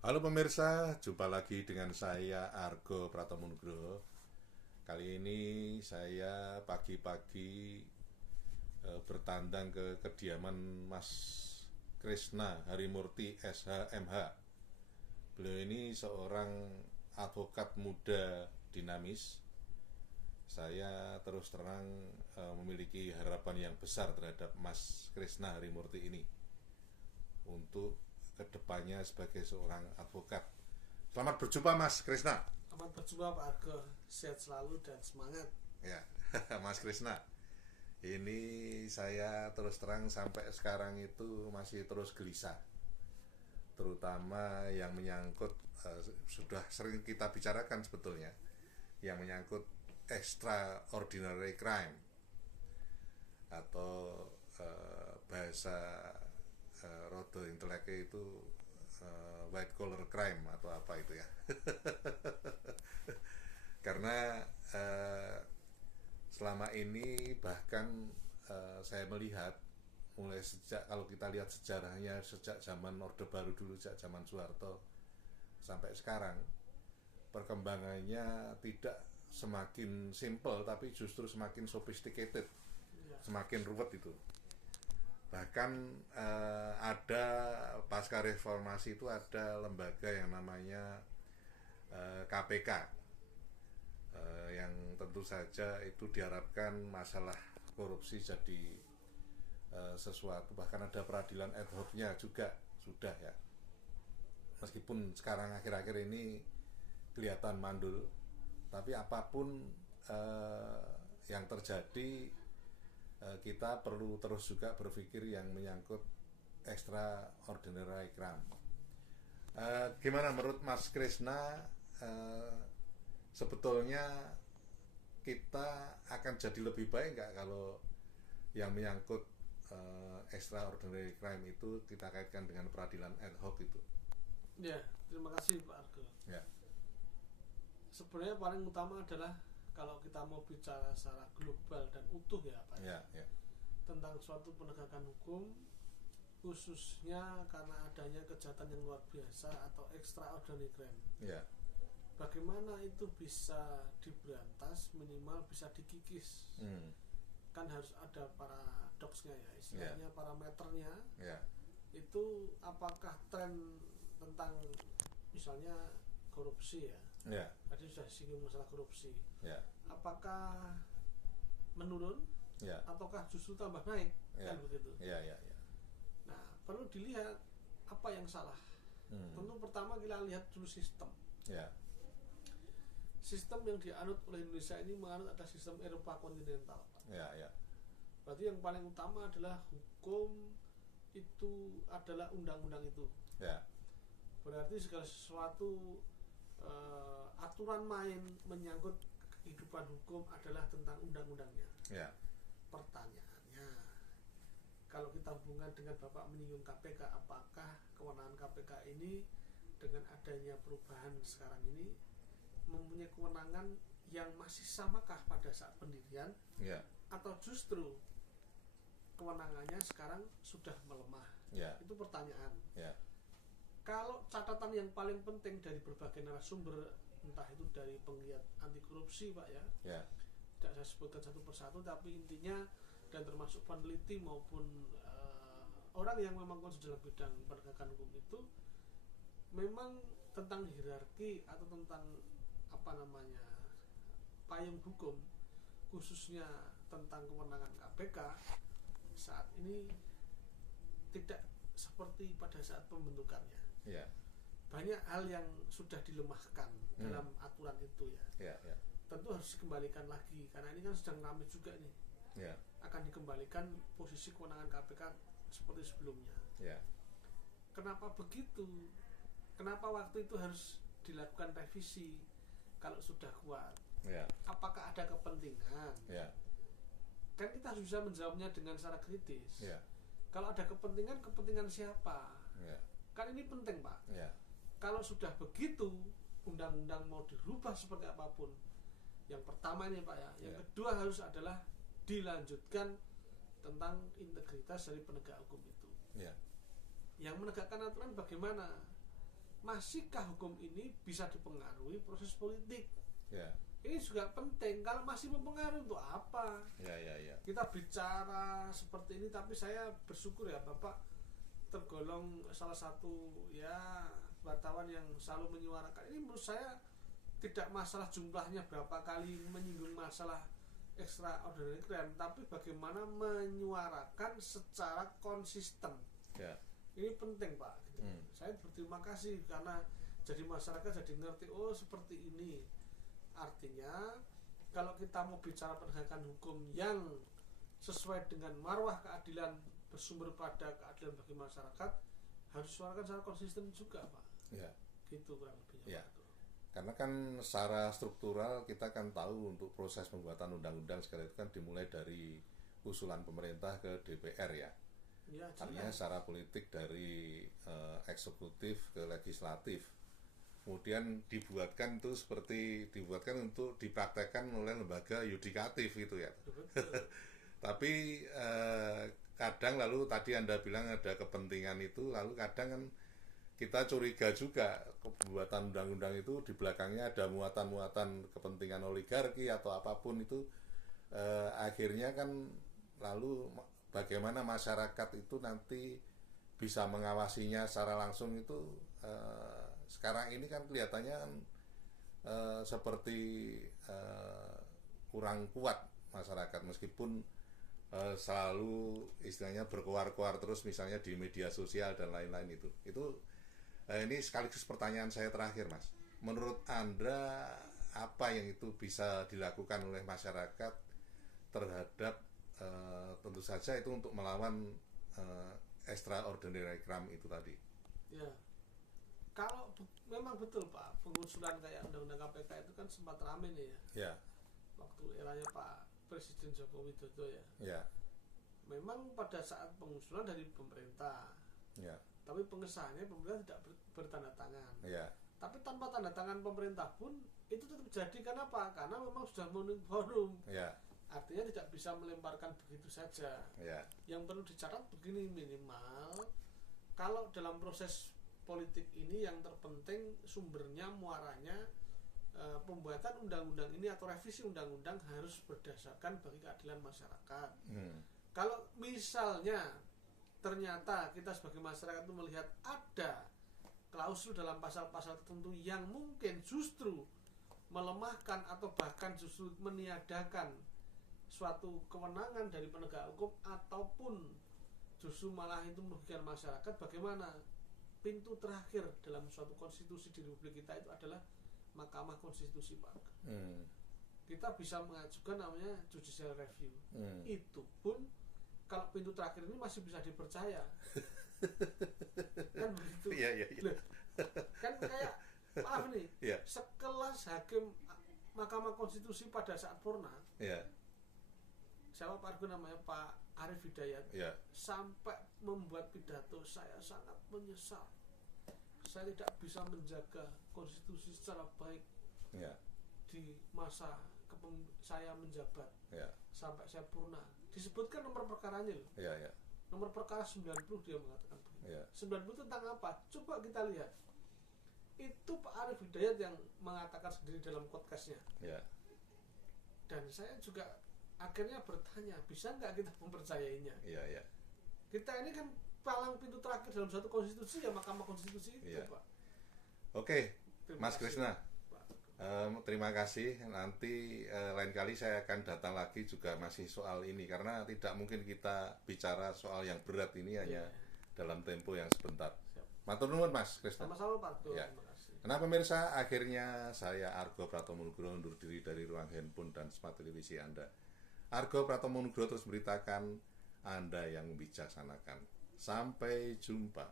Halo pemirsa, jumpa lagi dengan saya Argo Pratomunugro. Kali ini saya pagi-pagi bertandang ke kediaman Mas Krisna Harimurti SH MH. Beliau ini seorang advokat muda dinamis. Saya terus terang memiliki harapan yang besar terhadap Mas Krisna Harimurti ini untuk kedepannya sebagai seorang advokat. Selamat berjumpa Mas Krisna. Selamat berjumpa Pak Argo, sehat selalu dan semangat. Ya, Mas Krisna. Ini saya terus terang sampai sekarang itu masih terus gelisah. Terutama yang menyangkut sudah sering kita bicarakan sebetulnya, yang menyangkut extraordinary crime atau bahasa rodo inteleknya itu white collar crime atau apa itu ya. Karena selama ini bahkan saya melihat mulai sejak, kalau kita lihat sejarahnya, sejak zaman Orde Baru dulu, sejak zaman Soeharto sampai sekarang, perkembangannya tidak semakin simple tapi justru semakin sophisticated, Ya. semakin ruwet itu. Bahkan ada pasca reformasi itu ada lembaga yang namanya KPK, yang tentu saja itu diharapkan masalah korupsi jadi sesuatu. Bahkan ada peradilan ad hoc-nya juga sudah ya. Meskipun sekarang akhir-akhir ini kelihatan mandul, tapi apapun yang terjadi, kita perlu terus juga berpikir yang menyangkut extraordinary crime. Gimana menurut Mas Krisna, sebetulnya kita akan jadi lebih baik nggak kalau yang menyangkut extraordinary crime itu kita kaitkan dengan peradilan ad hoc itu? Ya, terima kasih Pak Argo. Ya, Sebenarnya paling utama adalah kalau kita mau bicara secara global dan utuh ya Pak, ya, ya, tentang suatu penegakan hukum, khususnya karena adanya kejahatan yang luar biasa atau extraordinary crime. ya, Bagaimana itu bisa diberantas, minimal bisa dikikis. hmm, Kan harus ada paradoksnya ya, istilahnya parameternya. ya, Itu apakah tren tentang misalnya korupsi ya, ya, tadi sudah singgung masalah korupsi, ya, apakah menurun ya, ataukah justru tambah naik, ya, kan begitu. ya, ya, ya. Nah, perlu dilihat apa yang salah. Tentu pertama kita lihat dulu sistem. Ya, Sistem yang dianut oleh Indonesia ini menganut ada sistem Eropa kontinental, Pak. ya, ya, Berarti yang paling utama adalah hukum itu adalah undang-undang itu. ya, Berarti segala sesuatu aturan main menyangkut kehidupan hukum adalah tentang undang-undangnya. ya, Pertanyaannya, kalau kita hubungan dengan Bapak menyinggung KPK, apakah kewenangan KPK ini dengan adanya perubahan sekarang ini mempunyai kewenangan yang masih samakah pada saat pendirian, ya, atau justru kewenangannya sekarang sudah melemah? ya, Itu pertanyaan. ya, Kalau catatan yang paling penting dari berbagai narasumber, entah itu dari penggiat anti korupsi Pak ya, ya, tidak saya sebutkan satu persatu, tapi intinya dan termasuk peneliti maupun orang yang memang konsen dalam bidang penegakan hukum itu, memang tentang hierarki atau tentang apa namanya payung hukum, khususnya tentang kewenangan KPK saat ini tidak seperti pada saat pembentukannya. ya, Banyak hal yang sudah dilemahkan dalam aturan itu ya. ya, ya, Tentu harus dikembalikan lagi karena ini kan sedang ramai juga nih. ya, Akan dikembalikan posisi kewenangan KPK seperti sebelumnya. ya, Kenapa begitu? Kenapa waktu itu harus dilakukan revisi kalau sudah kuat? ya, Apakah ada kepentingan? ya, Kan kita harus bisa menjawabnya dengan secara kritis. ya, Kalau ada kepentingan, kepentingan siapa? ya, Kan ini penting Pak. ya, Kalau sudah begitu, undang-undang mau dirubah seperti apapun, yang pertama ini Pak ya, yang kedua harus adalah dilanjutkan tentang integritas dari penegak hukum itu. ya, Yang menegakkan aturan bagaimana? masihkah hukum ini bisa dipengaruhi proses politik? Ya. Ini juga penting. Kalau masih mempengaruhi untuk apa? Ya. Kita bicara seperti ini, tapi saya bersyukur ya Bapak tergolong salah satu ya wartawan yang selalu menyuarakan ini. Menurut saya tidak masalah jumlahnya berapa kali menyinggung masalah extraordinary crime, tapi bagaimana menyuarakan secara konsisten. Ya. Ini penting Pak. Gitu. Saya berterima kasih karena jadi masyarakat jadi ngerti, oh seperti ini. Artinya kalau kita mau bicara penegakan hukum yang sesuai dengan marwah keadilan bersumber pada keadilan bagi masyarakat, harus disuarakan secara konsisten juga Pak. Ya. Gitu kurang lebihnya. Ya. Karena kan secara struktural kita kan tahu untuk proses pembuatan undang-undang segala itu kan dimulai dari usulan pemerintah ke DPR ya. Ya, artinya secara politik dari eksekutif ke legislatif, kemudian dibuatkan untuk dipraktekkan oleh lembaga yudikatif itu ya. Tapi kadang lalu tadi Anda bilang ada kepentingan itu, lalu kadang kan kita curiga juga pembuatan undang-undang itu di belakangnya ada muatan-muatan kepentingan oligarki atau apapun itu, akhirnya kan lalu bagaimana masyarakat itu nanti bisa mengawasinya secara langsung itu sekarang ini kan kelihatannya seperti kurang kuat masyarakat, meskipun selalu istilahnya berkoar-koar terus misalnya di media sosial dan lain-lain itu. Ini sekaligus pertanyaan saya terakhir Mas. Menurut Anda apa yang itu bisa dilakukan oleh masyarakat terhadap tentu saja itu untuk melawan extraordinary crime itu tadi? Ya, kalau memang betul Pak, pengusulan kayak undang-undang KPK itu kan sempat rame nih ya. Ya. Waktu eranya Pak Presiden Joko Widodo ya. Ya. Memang pada saat pengusulan dari pemerintah. Ya. Tapi pengesahannya pemerintah tidak bertanda tangan. Ya. Tapi tanpa tanda tangan pemerintah pun itu tetap jadi. Kenapa? Karena memang sudah memenuhi forum. Ya. Artinya tidak bisa melemparkan begitu saja. Ya. Yang perlu dicatat begini, minimal kalau dalam proses politik ini yang terpenting sumbernya, muaranya, pembuatan undang-undang ini atau revisi undang-undang harus berdasarkan bagi keadilan masyarakat. Kalau misalnya ternyata kita sebagai masyarakat itu melihat ada klausul dalam pasal-pasal tertentu yang mungkin justru melemahkan atau bahkan justru meniadakan suatu kewenangan dari penegak hukum ataupun justru malah itu merugikan masyarakat, bagaimana? Pintu terakhir dalam suatu konstitusi di Republik kita itu adalah Mahkamah Konstitusi Pak. Kita bisa mengajukan namanya judicial review. Itu pun kalau pintu terakhir ini masih bisa dipercaya. Kan begitu. Iya. Kan kayak maaf nih, sekelas hakim Mahkamah Konstitusi pada saat purna. Siapa Pak Argo namanya, Pak Arief Hidayat, sampai membuat pidato, saya sangat menyesal, saya tidak bisa menjaga konstitusi secara baik di masa saya menjabat sampai saya purna. Disebutkan nomor perkaranya loh. Nomor perkara 90 dia mengatakan begitu. 90 tentang apa? Coba kita lihat. Itu Pak Arief Hidayat yang mengatakan sendiri dalam podcastnya. Dan saya juga akhirnya bertanya, bisa nggak kita mempercayainya? Kita ini kan palang pintu terakhir dalam satu konstitusi ya Mahkamah Konstitusi itu Pak. Oke, Mas Krisna, terima kasih. Nanti lain kali saya akan datang lagi juga masih soal ini, karena tidak mungkin kita bicara soal yang berat ini hanya dalam tempo yang sebentar. Matur nuwun Mas Krisna. Sama-sama Pak. Terima kasih. Nah pemirsa, akhirnya saya Argo Pratomo Nugroho undur diri dari ruang handphone dan smart televisi Anda. Argo Pratomo Nugroho terus memberitakan, Anda yang membijaksanakan. Sampai jumpa.